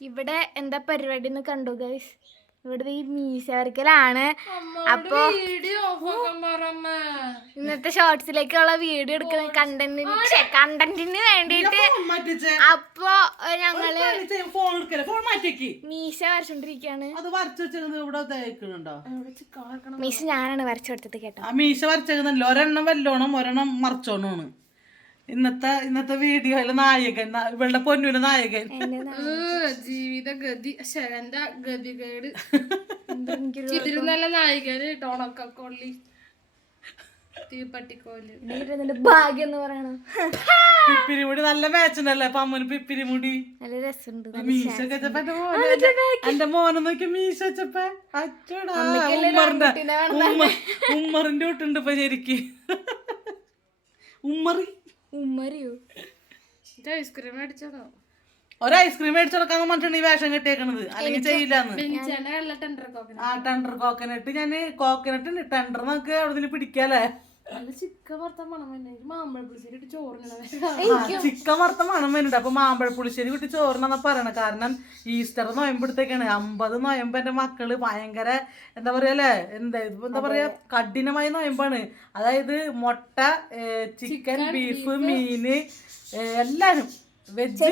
ഇവിടെ എന്താ പരിപാടി എന്ന് കണ്ടു ഗൈസ്. ഇവിടെ ഈ മീശ വരക്കലാണ്. അപ്പൊ ഇന്നത്തെ ഷോർട്സിലേക്കുള്ള വീഡിയോ എടുക്കുന്ന കണ്ടന്റിന് വേണ്ടിട്ട് അപ്പൊ ഞങ്ങള് മീശ വരച്ചോണ്ടിരിക്കാണ്. മീശ ഞാനാണ് വരച്ചു കൊടുത്തത് കേട്ടോ. മീശ വരച്ചേക്കുന്നല്ലോ, ഒരെണ്ണം വല്ലോണം ഒരെണ്ണം മറച്ചോണമാണ് ഇന്നത്തെ വീഡിയോയിലെ നായകൻ, ഇവളുടെ പൊന്നൂലെ നായകൻ. ജീവിത ഗതി ശരന്റെ ഗതികേട് ഇതിരുന്നല്ല നായികന് ടോണക്കൊള്ളി തീപ്പട്ടിക്കോല് ഭാഗ്യം എന്ന് പറയണം. പിപ്പിരിമുടി നല്ല മാച്ചുണ്ടല്ലേ പമ്മന് പിപ്പിരിമുടി. നല്ല രസമുണ്ട്. മീശ എന്റെ മോനെ നോക്കി മീശ വെച്ചപ്പോ അച്ചോടാ ഉമ്മറിന്റെ വീട്ടുണ്ട് ഇപ്പൊ ശരിക്ക്. ഐസ്ക്രീം മേടിച്ചതോ? ഒരു ഐസ്ക്രീം മേടിച്ചു കൊടുക്കാന്ന് പറഞ്ഞിട്ടുണ്ട് ഈ വേഷം കെട്ടിയേക്കണത്, അല്ലെങ്കിൽ ചെയ്യില്ലാന്ന്. ടെൻഡർ കോക്കനട്ട് ഞാന് കോക്കനട്ട് ഉണ്ട്, ടെൻഡർ നമുക്ക് അവിടെ പിടിക്കാല്ലേ. ചിക്കൻ വറുത്ത മണം മാമ്പഴപ്പുളിശ്ശേരി ഇട്ട് ചോറിനത്. ചിക്കൻ വറുത്ത മണം വരുന്നുണ്ട്. അപ്പൊ മാമ്പഴപ്പുളിശ്ശേരി വിട്ട് ചോറിനാ പറയണത്. കാരണം ഈസ്റ്റർ നോയമ്പെടുത്തേക്കാണ്. 50 നോയമ്പ് എന്റെ മക്കള് ഭയങ്കര എന്താ പറയാ എന്താ പറയാ കഠിനമായ നോയമ്പാണ്. അതായത് മുട്ട, ചിക്കൻ, ബീഫ്, മീന് എല്ലാരും വെജ്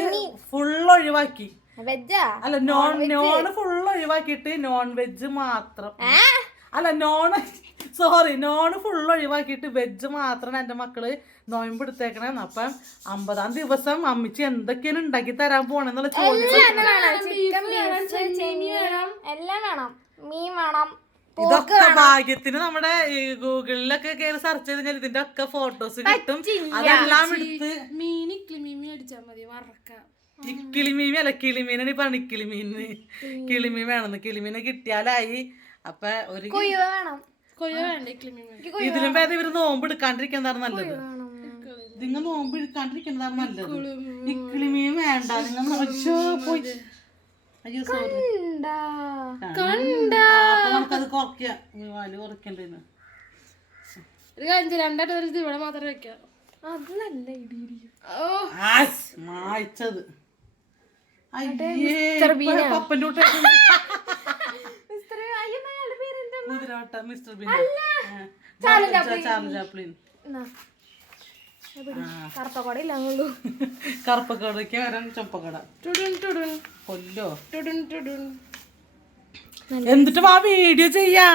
ഫുള്ള് ഒഴിവാക്കി. അല്ല നോൺ ഫുള്ള് ഒഴിവാക്കിയിട്ട് നോൺ വെജ് മാത്രം. അല്ല നോൺ ഫുള്ള് ഒഴിവാക്കിയിട്ട് വെജ് മാത്രമാണ് എന്റെ മക്കള് നോയമ്പെടുത്തേക്കണേ. അപ്പം 50-ാം ദിവസം അമ്മിച്ച് എന്തൊക്കെയാണ് ഉണ്ടാക്കി തരാൻ പോണെന്നുള്ള ചോദ്യം. ഇതൊക്കെ ഭാഗ്യത്തിന് നമ്മുടെ ഗൂഗിളിലൊക്കെ കയറി സെർച്ച് ചെയ്ത് കഴിഞ്ഞാൽ ഇതിന്റെ ഒക്കെ ഫോട്ടോസ് കിട്ടും. അതെല്ലാം എടുത്ത് മീനി അടിച്ചാ മതി വറക്കാം. കിളിമീൻ അല്ല കിളിമീനാണ് ഈ പറഞ്ഞ കിളിമീന്. കിളിമീൻ വേണമെന്ന്, കിളിമീനെ കിട്ടിയാലായി. അപ്പൊ ഒരു ഇതിലും ഭേദം ഇവര് നോമ്പ് എടുക്കാണ്ടിരിക്കുന്നതാണ് നല്ലത്. നിങ്ങൾ നോമ്പ് എടുക്കാണ്ടിരിക്കുന്നതാണ് നല്ലത്. ഈ കിളിമീൻ വേണ്ട. നിങ്ങൾ പോയി അയ്യോ സോറി നമുക്കത് കുറയ്ക്കാം. വാല് കുറയ്ക്കണ്ടേന്ന് ഇവിടെ മാത്രം വെക്കാം. മായ്ച്ചത് പപ്പന്റെ കൂട്ട കുതിരാട്ട മിസ്റ്റർ ബീൻ, ചാർലി ചാപ്ലിൻ. കറുപ്പക്കടയ്ക്ക് വരാൻ ചൊപ്പക്കട കൊല്ലോ. എന്നിട്ടും ആ വീഡിയോ ചെയ്യാ.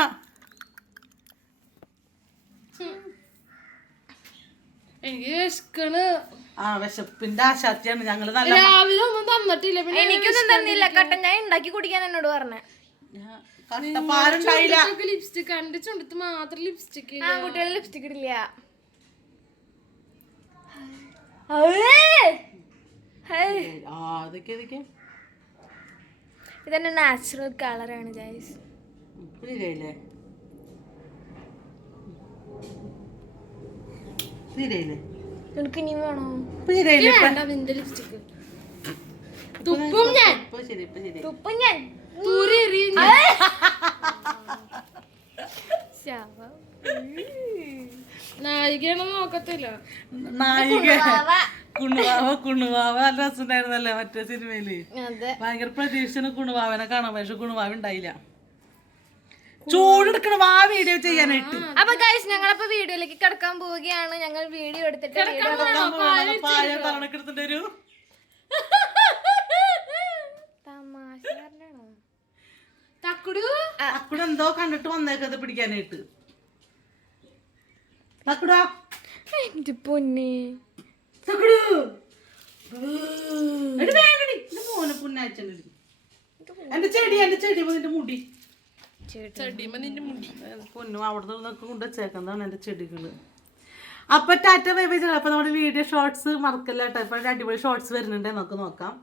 എനിക്ക് വിശക്കണ്. വിശപ്പിന്റെ ആശാത്തിയാണ് ഞങ്ങള്. നല്ല രാവിലെ ഒന്നും തന്നിട്ടില്ല. എനിക്കൊന്നും തന്നില്ല. കട്ടൻ ചായ ഉണ്ടാക്കി കുടിക്കാൻ എന്നോട് പറഞ്ഞേ. ലിപ്സ്റ്റിക് എന്റെ ചുണ്ടത്ത് മാത്രം ലിപ്സ്റ്റിക്. കുട്ടികൾ ലിപ്സ്റ്റിക് ഇടില്ല. ഇതെന്നെ നാച്ചുറൽ കളറാണ് ഗൈസ്. നിനക്ക് ഇനി വേണോ? നിന്റെ ലിപ്സ്റ്റിക് തുപ്പും ഞാൻ. നായികയാണോ നോക്കത്തില്ല. നായിക കുണുവാവ നല്ല രസമുണ്ടായിരുന്നല്ലേ മറ്റേ സിനിമയില്. ഭയങ്കര പ്രതീക്ഷന് കുണുവാവനെ കാണാൻ, പക്ഷെ കുണുവാവ ഉണ്ടായില്ല. ചൂടെടുക്കണ ആ വീഡിയോ ചെയ്യാനായിട്ട്. അപ്പൊ ഗൈസ് ഞങ്ങളപ്പോ വീഡിയോയിലേക്ക് കിടക്കാൻ പോവുകയാണ്. ഞങ്ങൾ വീഡിയോ എടുത്തിട്ട് ഒരു തക്കുട എന്തോ കണ്ടിട്ട് വന്നേക്കത് പിടിക്കാനായിട്ട്. തക്കുടാ എന്റെ പൊന്നെ മോനെ പുന്നാച്ചൻ. എന്റെ ചെടി നിന്റെ മുടി പൊന്നു അവിടെ നിന്നൊക്കെ കൊണ്ടുവച്ചേക്കുന്നതാണ് എന്റെ ചെടികള്. അപ്പൊ ടാറ്റ ബൈ ബൈ. അപ്പൊ നമ്മുടെ വീഡിയോ ഷോർട്സ് മറക്കല്ല കേട്ടോ. ഇപ്പൊ അടിപൊളി ഷോർട്സ് വരുന്നുണ്ട്, നമുക്ക് നോക്കാം.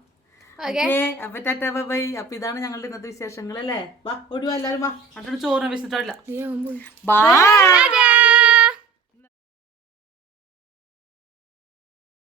അപ്പൊ ടാറ്റ ബൈ ബൈ. അപ്പൊ ഇതാണ് ഞങ്ങളുടെ ഇന്നത്തെ വിശേഷങ്ങൾ അല്ലേ. വാ ഓടി വാ എല്ലാരും വാ. അട്ടോട് ചോറിനെ വെച്ചിട്ടില്ല. ബൈ.